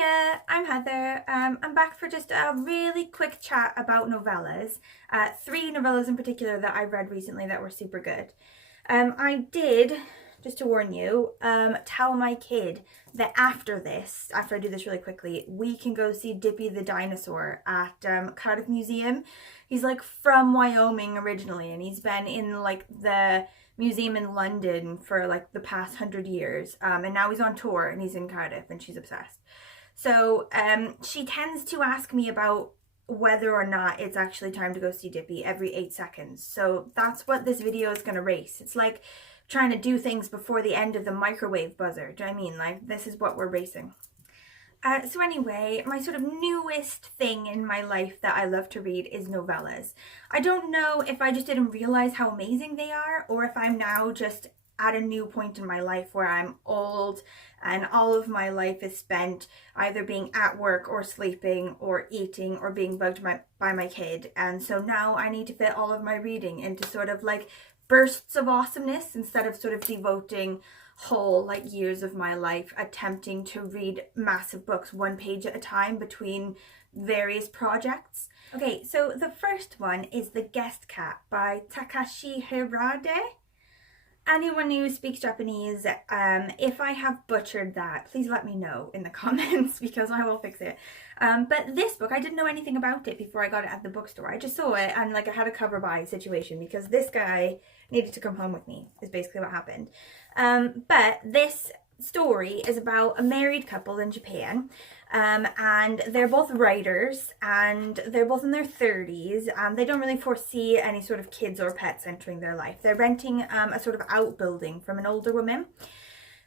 Hiya, I'm Heather. I'm back for just a really quick chat about novellas. Three novellas in particular that I read recently that were super good. I did, just to warn you, tell my kid that after I do this really quickly, we can go see Dippy the dinosaur at Cardiff Museum. He's like from Wyoming originally, and he's been in like the museum in London for like the past 100 years, and now he's on tour and he's in Cardiff and she's obsessed. So she tends to ask me about whether or not it's actually time to go see Dippy every 8 seconds. So that's what this video is going to race. It's like trying to do things before the end of the microwave buzzer. Do you know what I mean? Like, this is what we're racing. So anyway, my sort of newest thing in my life that I love to read is novellas. I don't know if I just didn't realize how amazing they are, or if I'm now just at a new point in my life where I'm old and all of my life is spent either being at work or sleeping or eating or being bugged by my kid. And so now I need to fit all of my reading into sort of like bursts of awesomeness instead of sort of devoting whole like years of my life attempting to read massive books one page at a time between various projects. Okay, so the first one is The Guest Cat by Takashi Hirade. Anyone who speaks Japanese, if I have butchered that, please let me know in the comments because I will fix it. But this book, I didn't know anything about it before I got it at the bookstore. I just saw it and like I had a cover buy situation because this guy needed to come home with me, is basically what happened. But this story is about a married couple in Japan, and they're both writers and they're both in their 30s, and they don't really foresee any sort of kids or pets entering their life. They're renting a sort of outbuilding from an older woman.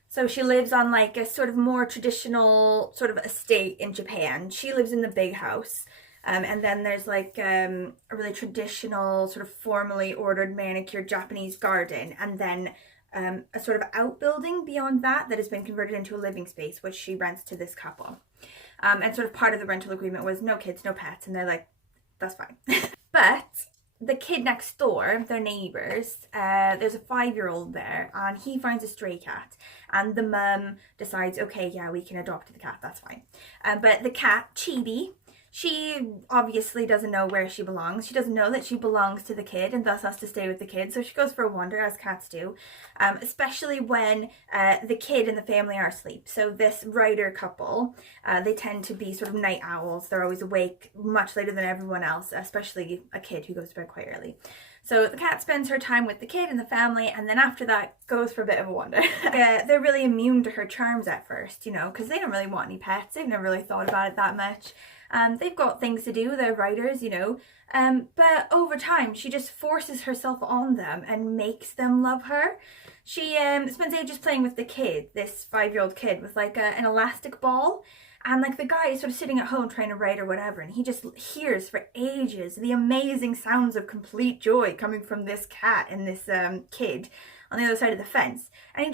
So she lives on like a sort of more traditional sort of estate in Japan. She lives in the big house. And then there's like a really traditional sort of formally ordered manicured Japanese garden, and then a sort of outbuilding beyond that that has been converted into a living space, which she rents to this couple. And sort of part of the rental agreement was no kids, no pets, and they're like, that's fine. But the kid next door, their neighbours, there's a 5-year-old there, and he finds a stray cat, and the mum decides, okay, yeah, we can adopt the cat, that's fine. But the cat, Chibi, she obviously doesn't know where she belongs. She doesn't know that she belongs to the kid and thus has to stay with the kid. So she goes for a wander, as cats do, especially when the kid and the family are asleep. So this writer couple, they tend to be sort of night owls. They're always awake much later than everyone else, especially a kid who goes to bed quite early. So the cat spends her time with the kid and the family, and then after that goes for a bit of a wander. They're really immune to her charms at first, you know, because they don't really want any pets. They've never really thought about it that much. They've got things to do, they're writers, you know, but over time she just forces herself on them and makes them love her. She spends ages playing with the kid, this 5-year-old kid, with like an elastic ball, and like the guy is sort of sitting at home trying to write or whatever, and he just hears for ages the amazing sounds of complete joy coming from this cat and this kid on the other side of the fence, and he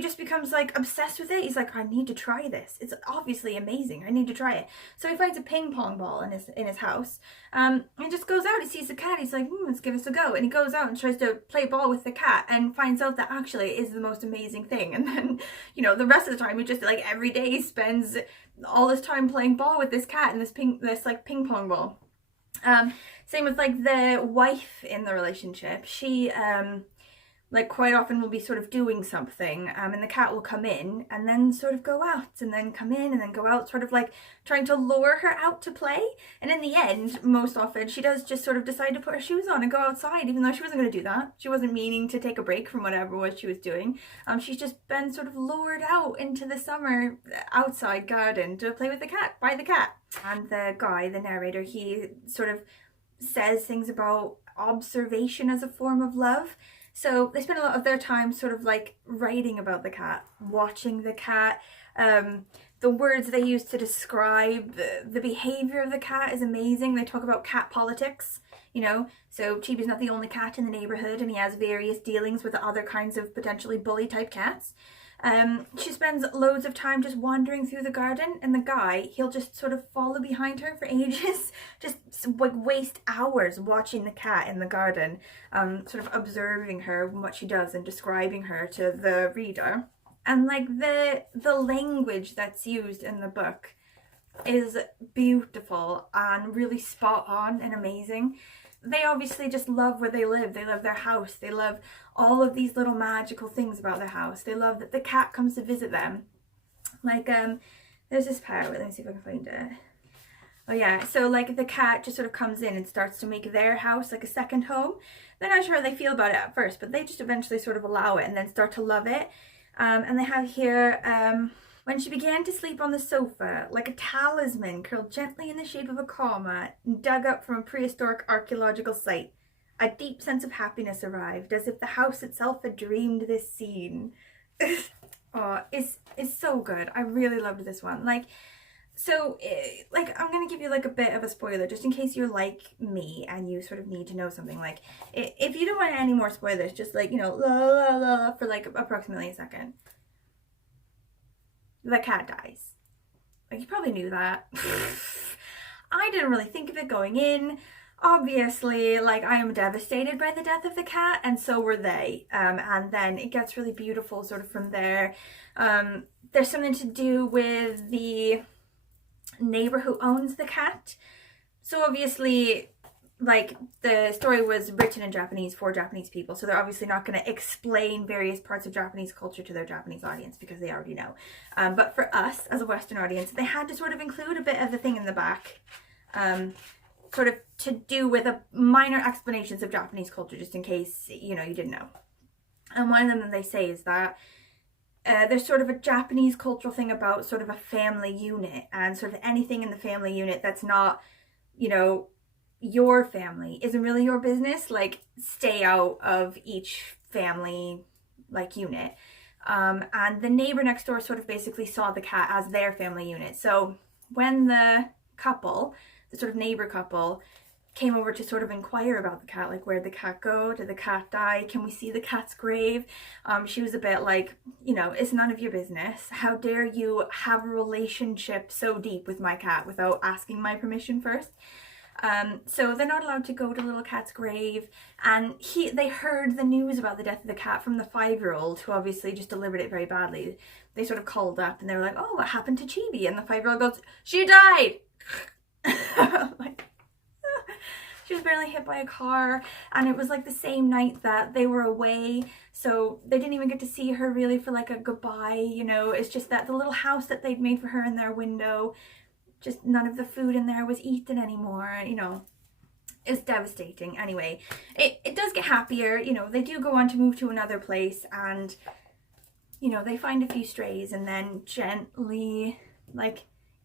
just becomes like obsessed with it. He's like, I need to try this. It's obviously amazing. I need to try it. So he finds a ping pong ball in his house. And just goes out. He sees the cat. He's like, let's give this a go. And he goes out and tries to play ball with the cat and finds out that actually it is the most amazing thing. And then, you know, the rest of the time he just like every day spends all this time playing ball with this cat and this ping pong ball. Same with like the wife in the relationship. She like quite often will be sort of doing something, and the cat will come in and then sort of go out and then come in and then go out, sort of like trying to lure her out to play. And in the end, most often she does just sort of decide to put her shoes on and go outside, even though she wasn't going to do that. She wasn't meaning to take a break from whatever it was she was doing. She's just been sort of lured out into the summer outside garden to play with the cat, by the cat. And the guy, the narrator, he sort of says things about observation as a form of love. So they spend a lot of their time sort of like writing about the cat, watching the cat. The words they use to describe the behavior of the cat is amazing. They talk about cat politics, you know. So Chibi's not the only cat in the neighborhood, and he has various dealings with other kinds of potentially bully type cats. She spends loads of time just wandering through the garden, and the guy, he'll just sort of follow behind her for ages, just like waste hours watching the cat in the garden, sort of observing her and what she does and describing her to the reader. And like the language that's used in the book is beautiful and really spot on and amazing. They obviously just love where they live. They love their house. They love all of these little magical things about their house. They love that the cat comes to visit them. Like, there's this part, let me see if I can find it. Oh yeah, so like the cat just sort of comes in and starts to make their house like a second home. They're not sure how they feel about it at first, but they just eventually sort of allow it and then start to love it. And they have here, when she began to sleep on the sofa, like a talisman curled gently in the shape of a comma, dug up from a prehistoric archaeological site, a deep sense of happiness arrived, as if the house itself had dreamed this scene. Oh, it's so good. I really loved this one. Like, so, like, I'm going to give you, like, a bit of a spoiler, just in case you're like me and you sort of need to know something. Like, if you don't want any more spoilers, just, like, you know, la la la for, like, approximately a second. The cat dies. Like, you probably knew that. I didn't really think of it going in. Obviously, like, I am devastated by the death of the cat, and so were they. And then it gets really beautiful sort of from there. There's something to do with the neighbor who owns the cat. So obviously, like, the story was written in Japanese for Japanese people, so they're obviously not going to explain various parts of Japanese culture to their Japanese audience because they already know. But for us, as a Western audience, they had to sort of include a bit of the thing in the back, sort of to do with a minor explanations of Japanese culture, just in case, you know, you didn't know. And one of them that they say is that there's sort of a Japanese cultural thing about sort of a family unit, and sort of anything in the family unit that's not, you know, your family isn't really your business. Like, stay out of each family, like, unit. And the neighbor next door sort of basically saw the cat as their family unit. So when the couple, the sort of neighbor couple, came over to sort of inquire about the cat, like, where'd the cat go? Did the cat die? Can we see the cat's grave? She was a bit like, you know, it's none of your business. How dare you have a relationship so deep with my cat without asking my permission first? So they're not allowed to go to little cat's grave, and they heard the news about the death of the cat from the 5-year-old, who obviously just delivered it very badly. They sort of called up and they were like, oh, what happened to Chibi? And the 5-year-old goes, she died! Like, she was barely hit by a car, and it was like the same night that they were away, so they didn't even get to see her really for like a goodbye, you know. It's just that the little house that they'd made for her in their window, just none of the food in there was eaten anymore, you know. It's devastating. Anyway, it does get happier, you know. They do go on to move to another place, and, you know, they find a few strays and then gently, like,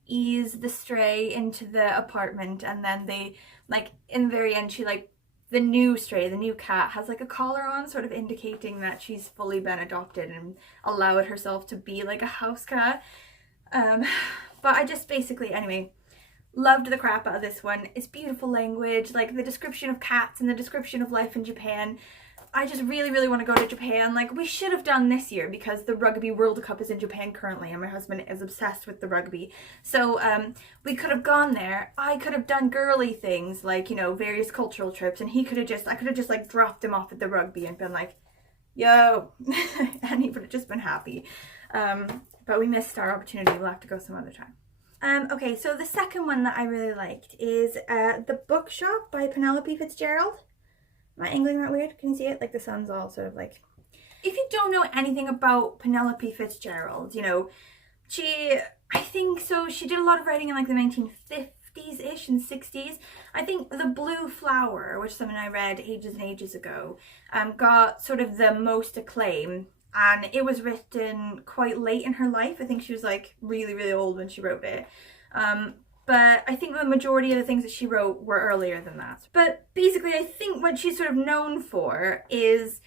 ease the stray into the apartment, and then they, like, in the very end, she, like, the new stray, the new cat, has like a collar on, sort of indicating that she's fully been adopted and allowed herself to be like a house cat. But I just basically, anyway, loved the crap out of this one. It's beautiful language, like the description of cats and the description of life in Japan. I just really, really want to go to Japan. Like, we should have done this year because the Rugby World Cup is in Japan currently, and my husband is obsessed with the rugby. So we could have gone there. I could have done girly things, like, you know, various cultural trips, and I could have just like dropped him off at the rugby and been like, yo, and he would have just been happy. But we missed our opportunity. We'll have to go some other time. Okay, so the second one that I really liked is The Bookshop by Penelope Fitzgerald. Am I angling that weird? Can you see it? Like, the sun's all sort of like... If you don't know anything about Penelope Fitzgerald, you know, I think so, she did a lot of writing in like the 1950s-ish and 60s. I think The Blue Flower, which is something I read ages and ages ago, got sort of the most acclaim. And it was written quite late in her life. I think she was like really, really old when she wrote it. But I think the majority of the things that she wrote were earlier than that. But basically, I think what she's sort of known for is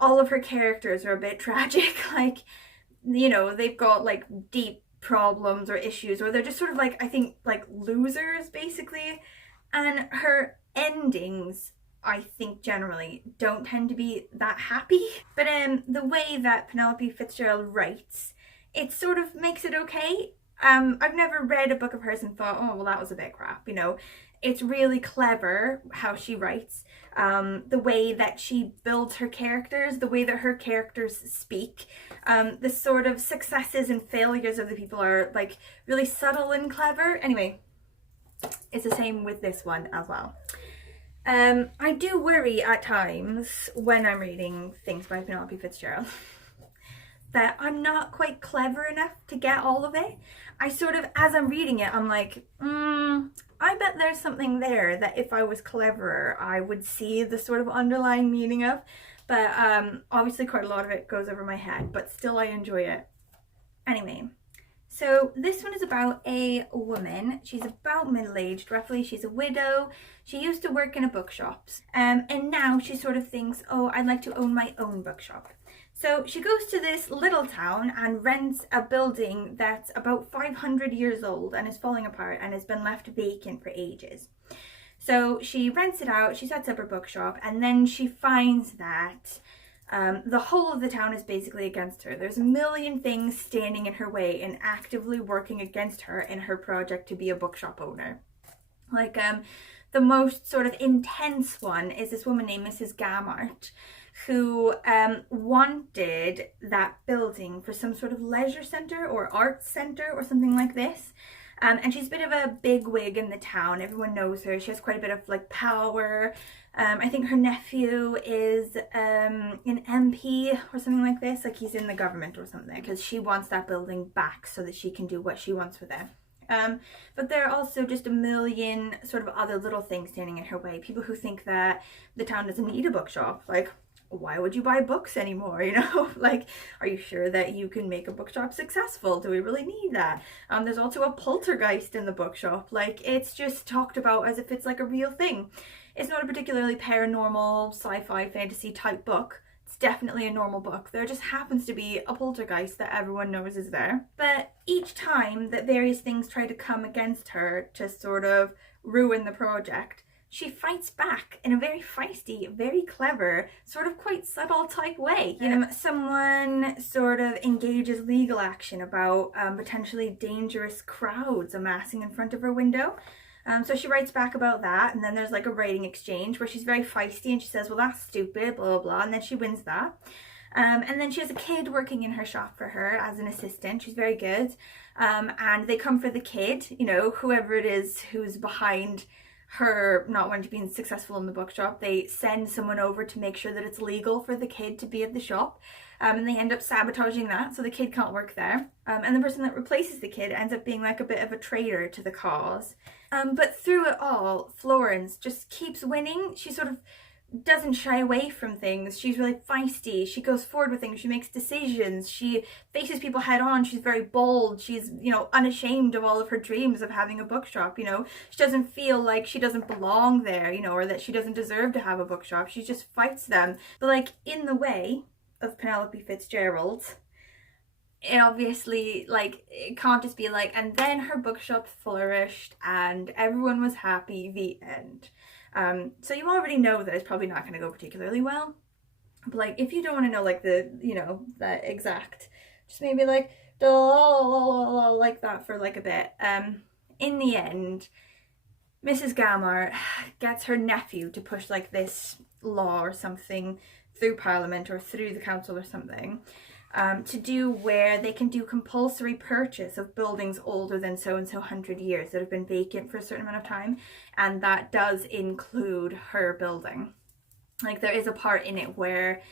all of her characters are a bit tragic. Like, you know, they've got like deep problems or issues, or they're just sort of like, I think, like losers, basically. And her endings, I think, generally don't tend to be that happy. But the way that Penelope Fitzgerald writes, it sort of makes it okay. I've never read a book of hers and thought, oh, well, that was a bit crap, you know. it's really clever how she writes, the way that she builds her characters, the way that her characters speak. The sort of successes and failures of the people are like really subtle and clever. Anyway, it's the same with this one as well. I do worry at times when I'm reading things by Penelope Fitzgerald that I'm not quite clever enough to get all of it. I sort of, as I'm reading it, I'm like, I bet there's something there that if I was cleverer, I would see the sort of underlying meaning of. But obviously quite a lot of it goes over my head, but still I enjoy it. Anyway, so this one is about a woman. She's about middle-aged, roughly. She's a widow. She used to work in a bookshop. And now she sort of thinks, oh, I'd like to own my own bookshop. So she goes to this little town and rents a building that's about 500 years old and is falling apart and has been left vacant for ages. So she rents it out, she sets up her bookshop, and then she finds that the whole of the town is basically against her. There's a million things standing in her way and actively working against her in her project to be a bookshop owner. Like, the most sort of intense one is this woman named Mrs. Gamart, who wanted that building for some sort of leisure centre or arts centre or something like this. And she's a bit of a bigwig in the town. Everyone knows her. She has quite a bit of like power. I think her nephew is an MP or something like this. Like he's in the government or something, because she wants that building back so that she can do what she wants with it. But there are also just a million sort of other little things standing in her way. People who think that the town doesn't need a bookshop. Like, why would you buy books anymore? You know, like, are you sure that you can make a bookshop successful? Do we really need that? There's also a poltergeist in the bookshop. Like, it's just talked about as if it's like a real thing. It's not a particularly paranormal, sci-fi, fantasy type book. It's definitely a normal book. There just happens to be a poltergeist that everyone knows is there. But each time that various things try to come against her to sort of ruin the project, she fights back in a very feisty, very clever, sort of quite subtle type way. You know, someone sort of engages legal action about potentially dangerous crowds amassing in front of her window. So she writes back about that, and then there's like a writing exchange where she's very feisty and she says, well, that's stupid, blah, blah, blah, and then she wins that. And then she has a kid working in her shop for her as an assistant. She's very good. And they come for the kid, you know, whoever it is who's behind her not wanting to be successful in the bookshop. They send someone over to make sure that it's legal for the kid to be at the shop. And they end up sabotaging that, so the kid can't work there. And the person that replaces the kid ends up being like a bit of a traitor to the cause. But through it all, Florence just keeps winning. She sort of doesn't shy away from things. She's really feisty. She goes forward with things. She makes decisions. She faces people head on. She's very bold. She's, you know, unashamed of all of her dreams of having a bookshop, you know. She doesn't feel like she doesn't belong there, you know, or that she doesn't deserve to have a bookshop. She just fights them. But like in the way of Penelope Fitzgerald, it obviously, like, it can't just be like, and then her bookshop flourished and everyone was happy, the end. So you already know that it's probably not going to go particularly well. But like, if you don't want to know like the, you know, that exact, just maybe like, like that for like a bit. In the end, Mrs. Gamart gets her nephew to push like this law or something through Parliament or through the council or something, to do where they can do compulsory purchase of buildings older than so and so 100 years that have been vacant for a certain amount of time, and that does include her building. Like there is a part in it where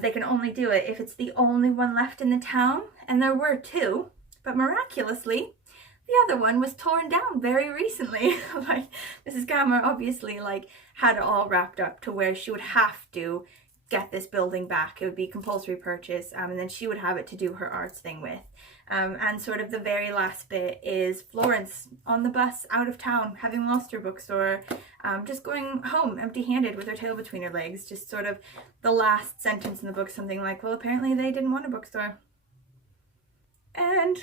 they can only do it if it's the only one left in the town, and there were two, but miraculously the other one was torn down very recently. Like Mrs. Gamart obviously like had it all wrapped up to where she would have to get this building back. It would be compulsory purchase, and then she would have it to do her arts thing with. And sort of the very last bit is Florence on the bus out of town, having lost her bookstore, just going home empty-handed with her tail between her legs. Just sort of the last sentence in the book, something like, well, apparently they didn't want a bookstore. And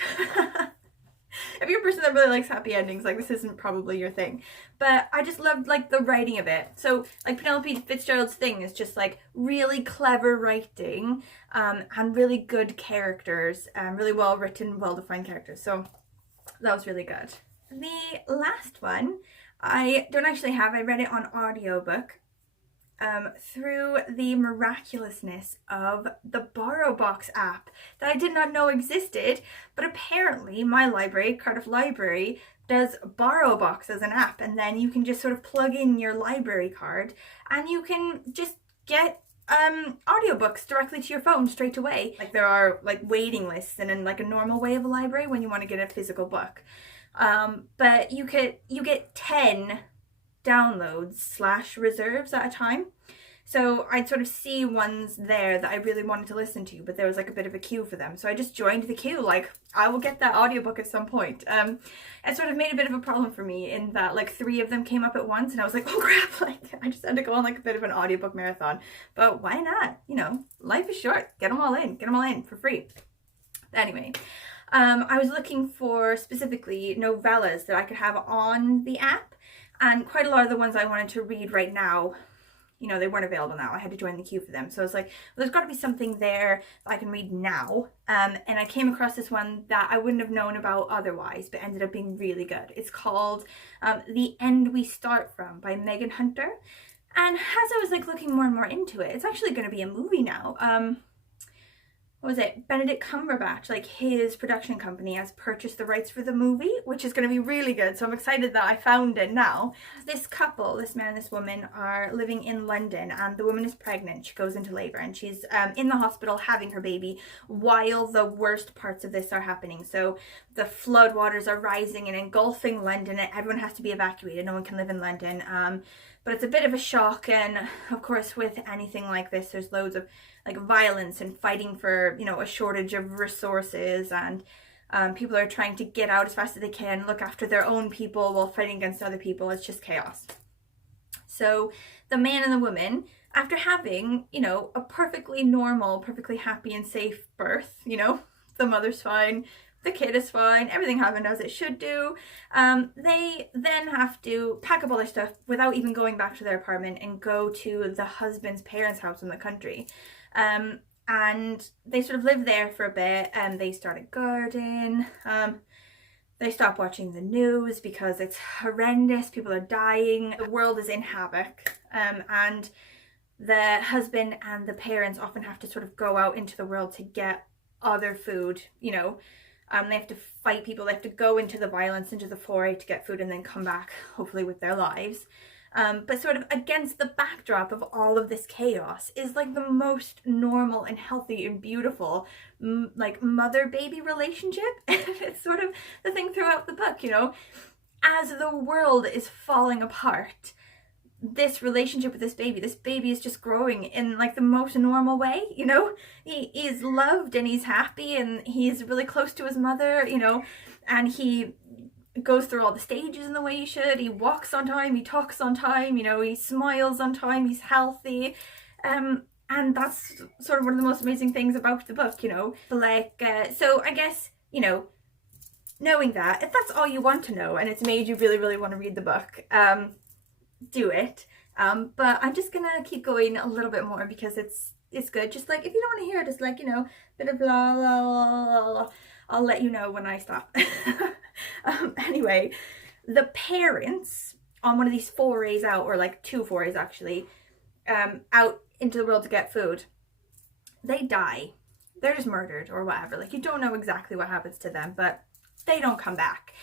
if you're a person that really likes happy endings, like this isn't probably your thing. But I just loved like the writing of it. So like Penelope Fitzgerald's thing is just like really clever writing, and really good characters, really well written, well defined characters. So that was really good. The last one I don't actually have, I read it on audiobook through the miraculousness of the BorrowBox app that I did not know existed, but apparently my library, Cardiff Library, does BorrowBox as an app, and then you can just sort of plug in your library card and you can just get audiobooks directly to your phone straight away. Like there are like waiting lists and in like a normal way of a library when you want to get a physical book. But you get 10 downloads / reserves at a time. So I'd sort of see ones there that I really wanted to listen to, but there was like a bit of a queue for them. So I just joined the queue, like I will get that audiobook at some point. It sort of made a bit of a problem for me in that like 3 of them came up at once and I was like, oh crap, like I just had to go on like a bit of an audiobook marathon. But why not? You know, life is short. Get them all in for free. Anyway, I was looking for specifically novellas that I could have on the app, and quite a lot of the ones I wanted to read right now, you know, they weren't available now. I had to join the queue for them. So I was like, well, there's got to be something there that I can read now. And I came across this one that I wouldn't have known about otherwise, but ended up being really good. It's called The End We Start From by Megan Hunter. And as I was like looking more and more into it, it's actually going to be a movie now. What was it? Benedict Cumberbatch, like his production company has purchased the rights for the movie, which is going to be really good. So I'm excited that I found it now. This couple, this man and this woman, are living in London, and the woman is pregnant. She goes into labor and she's in the hospital having her baby while the worst parts of this are happening. So the floodwaters are rising and engulfing London, and everyone has to be evacuated. No one can live in London. But it's a bit of a shock, and of course with anything like this there's loads of like violence and fighting for, you know, a shortage of resources, and people are trying to get out as fast as they can, look after their own people while fighting against other people. It's just chaos. So the man and the woman, after having, you know, a perfectly normal, perfectly happy and safe birth, you know, the mother's fine, the kid is fine, everything happened as it should do. They then have to pack up all their stuff without even going back to their apartment and go to the husband's parents' house in the country. And they sort of live there for a bit, and they start a garden. They stop watching the news because it's horrendous. People are dying. The world is in havoc. And the husband and the parents often have to sort of go out into the world to get other food, you know. They have to fight people, they have to go into the violence, into the foray to get food, and then come back, hopefully with their lives. But sort of against the backdrop of all of this chaos is like the most normal and healthy and beautiful like mother-baby relationship. And it's sort of the thing throughout the book, you know. As the world is falling apart, this relationship with this baby is just growing in like the most normal way, you know. He is loved and he's happy and he's really close to his mother, you know, and he goes through all the stages in the way he should. He walks on time, he talks on time, you know, he smiles on time, he's healthy. And that's sort of one of the most amazing things about the book, you know. Like, so I guess, you know, knowing that, if that's all you want to know and it's made you really, really want to read the book, do it. But I'm just gonna keep going a little bit more because it's good. Just like, if you don't want to hear it, just like, you know, bit of blah, blah, blah, blah, blah. I'll let you know when I stop. Anyway, the parents on one of these forays out, or like 2 forays actually, out into the world to get food, they die. They're just murdered or whatever. Like, you don't know exactly what happens to them, but they don't come back.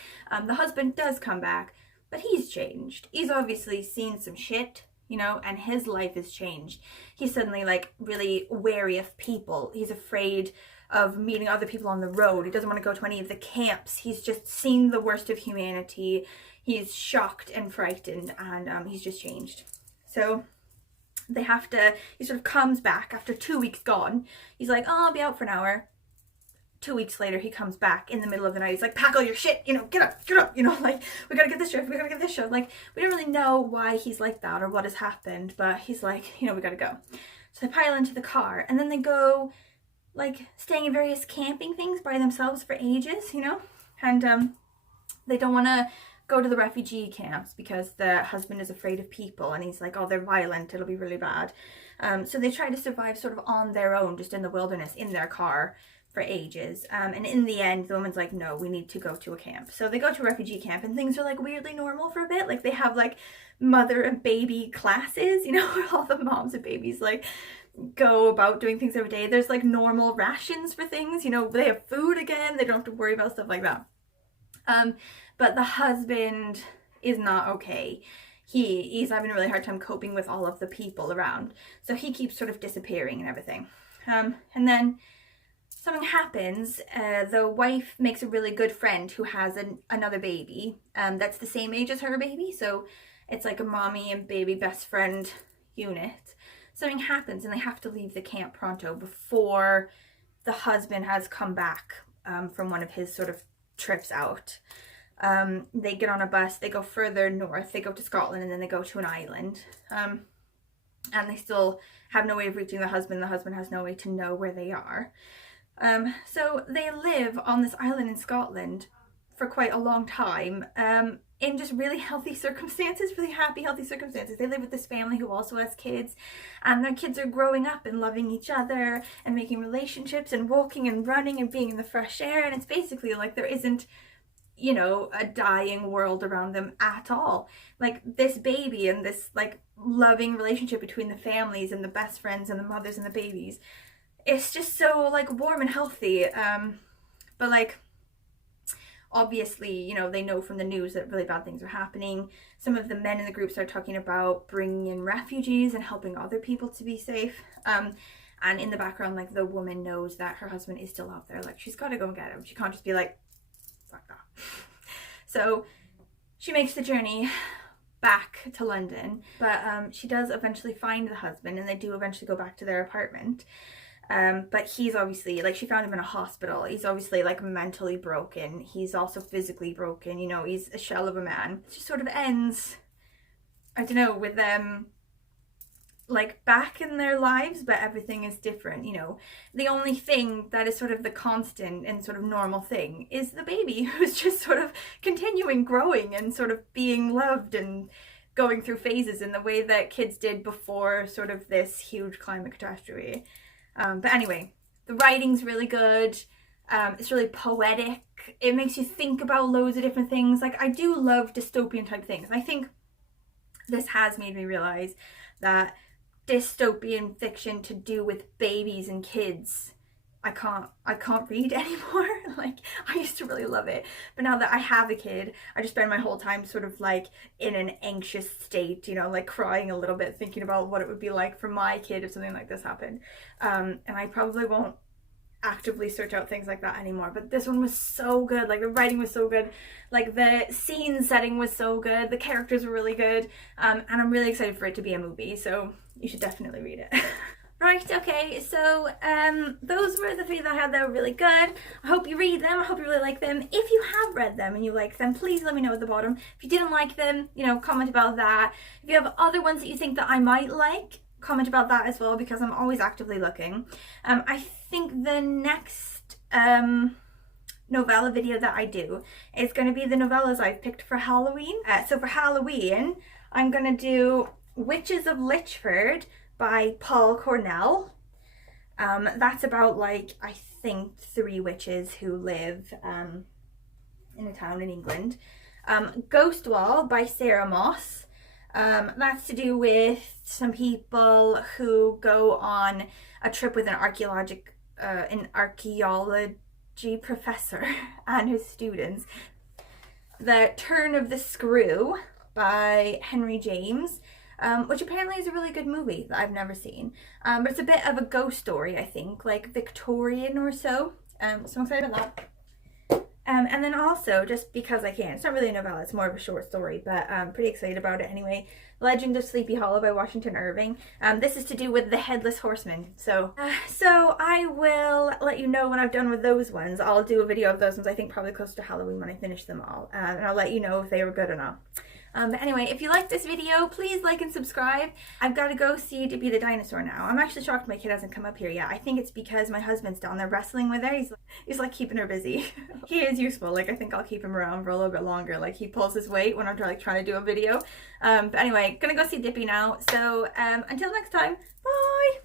The husband does come back, but he's changed. He's obviously seen some shit, you know, and his life has changed. He's suddenly like really wary of people. He's afraid of meeting other people on the road. He doesn't want to go to any of the camps. He's just seen the worst of humanity. He's shocked and frightened, and he's just changed. So they have to, he sort of comes back after 2 weeks gone. He's like, oh, I'll be out for an hour. 2 weeks later, he comes back in the middle of the night. He's like, pack all your shit, you know, get up, you know, like, we gotta get this shirt, we gotta get this shirt. Like, we don't really know why he's like that or what has happened, but he's like, you know, we gotta go. So they pile into the car, and then they go, like, staying in various camping things by themselves for ages, you know, and they don't want to go to the refugee camps because the husband is afraid of people, and he's like, oh, they're violent, it'll be really bad. So they try to survive sort of on their own, just in the wilderness, in their car, for ages. And in the end, the woman's like, no, we need to go to a camp. So they go to a refugee camp, and things are like weirdly normal for a bit. Like they have like mother and baby classes, you know, where all the moms and babies like go about doing things every day. There's like normal rations for things, you know, they have food again. They don't have to worry about stuff like that. But the husband is not okay. He's having a really hard time coping with all of the people around. So he keeps sort of disappearing and everything. And then something happens. The wife makes a really good friend who has another baby that's the same age as her baby. So it's like a mommy and baby best friend unit. Something happens and they have to leave the camp pronto before the husband has come back from one of his sort of trips out. They get on a bus, they go further north, they go to Scotland, and then they go to an island. And they still have no way of reaching the husband has no way to know where they are. So they live on this island in Scotland for quite a long time, in just really healthy circumstances, really happy, healthy circumstances. They live with this family who also has kids, and their kids are growing up and loving each other and making relationships and walking and running and being in the fresh air. And it's basically like there isn't, you know, a dying world around them at all. Like this baby and this like loving relationship between the families and the best friends and the mothers and the babies, it's just so like warm and healthy. But like obviously, you know, they know from the news that really bad things are happening. Some of the men in the group start talking about bringing in refugees and helping other people to be safe. And in the background, like the woman knows that her husband is still out there. Like she's got to go and get him. She can't just be like, fuck that. So she makes the journey back to London, but she does eventually find the husband, and they do eventually go back to their apartment. But he's obviously, like, she found him in a hospital. He's obviously like mentally broken. He's also physically broken, you know, he's a shell of a man. It just sort of ends, I don't know, with them like back in their lives, but everything is different, you know. The only thing that is sort of the constant and sort of normal thing is the baby, who's just sort of continuing growing and sort of being loved and going through phases in the way that kids did before sort of this huge climate catastrophe. But anyway, the writing's really good. It's really poetic. It makes you think about loads of different things. Like, I do love dystopian type things. And I think this has made me realize that dystopian fiction to do with babies and kids, I can't read anymore. Like, I used to really love it, but now that I have a kid, I just spend my whole time sort of like in an anxious state, you know, like crying a little bit, thinking about what it would be like for my kid if something like this happened. And I probably won't actively search out things like that anymore, but this one was so good. Like, the writing was so good, like the scene setting was so good, the characters were really good, and I'm really excited for it to be a movie, so you should definitely read it. Right, okay, so those were the three that I had that were really good. I hope you read them. I hope you really like them. If you have read them and you like them, please let me know at the bottom. If you didn't like them, you know, comment about that. If you have other ones that you think that I might like, comment about that as well, because I'm always actively looking. I think the next novella video that I do is going to be the novellas I've picked for Halloween. So for Halloween, I'm going to do Witches of Lichford by Paul Cornell. That's about, like, I think 3 witches who live in a town in England. Ghost Wall by Sarah Moss. That's to do with some people who go on a trip with an archaeology professor and his students. The Turn of the Screw by Henry James, which apparently is a really good movie that I've never seen. But it's a bit of a ghost story, I think, like Victorian or so. So I'm excited about that. And then also, just because I can, it's not really a novella, it's more of a short story, but I'm pretty excited about it anyway. Legend of Sleepy Hollow by Washington Irving. This is to do with the Headless Horseman. So I will let you know when I've done with those ones. I'll do a video of those ones, I think probably close to Halloween when I finish them all. And I'll let you know if they were good or not. But anyway, if you like this video, please like and subscribe. I've got to go see Dippy the dinosaur now. I'm actually shocked my kid hasn't come up here yet. I think it's because my husband's down there wrestling with her. He's like keeping her busy. He is useful. Like, I think I'll keep him around for a little bit longer. Like, he pulls his weight when I'm trying to do a video. But anyway, gonna go see Dippy now. So until next time, bye!